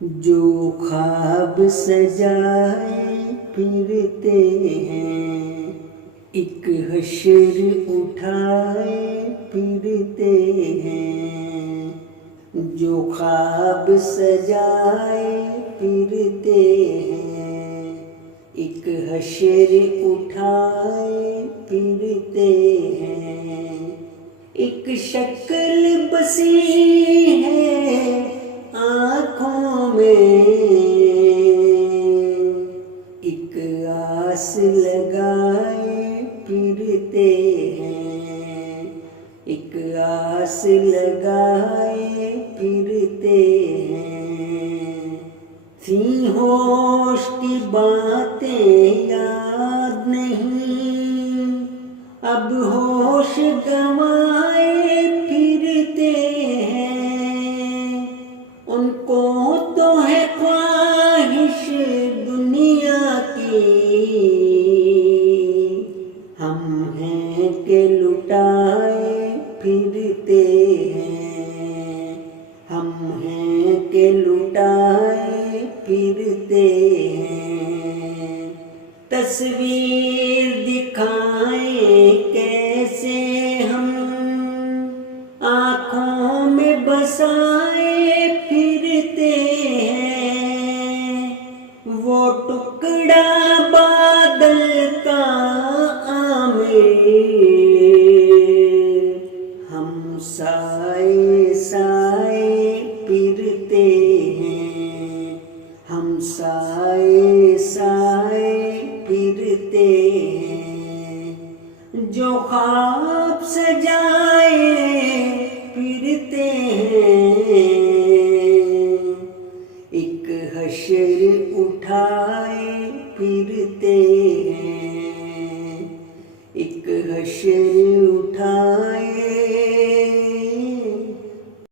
जो ख्वाब सजाए फिरते हैं, एक हश्र उठाए फिरते हैं। जो ख्वाब सजाए फिरते हैं, एक हश्र उठाए फिरते हैं। एक शक्ल बसी है आँखों में, एक आस लगाए फिरते हैं, एक आस लगाए फिरते हैं। थी होश की बातें याद नहीं, अब होश गंवाए फिरते हैं। उनको तो है ख्वाहिश दुनिया की, हम हैं के लुटाए फिरते हैं, हम हैं के लुटाए फिरते हैं। तस्वीर दिखाएं कैसे हम, आँखों में बसाए फिरते हैं। वो टुकड़ा बादल का आमिर, हम साए साए फिरते हैं, हम साए साए फिरते हैं। जो ख्वाब सजाए फिरते हैं, एक हश्र उठाए फिरते हैं।